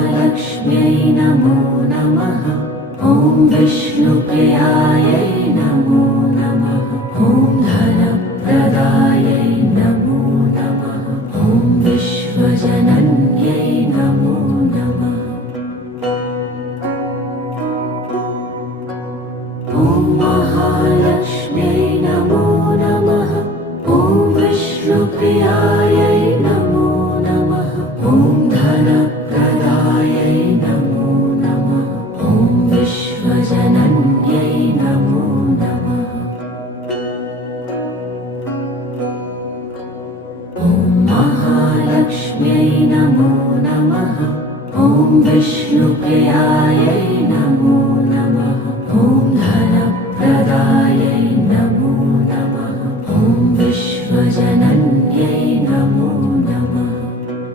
महालक्ष्म्यै नमो नमः। ॐ विष्णुप्रियायै नमो नमः। ॐ धनप्रदायै नमो नमः। ॐ विश्वजनन्यै नमो नमः। ॐ महालक्ष्म्यै नमो नमः। ॐ विष्णुप्रियायै नमो नमः। ॐ धनप्रदायै नमो नमः। ॐ विश्वजनन्यै नमो नमः। ॐ महालक्ष्म्यै नमो नमः। ॐ विष्णुप्रियायै नमो नमः। ॐ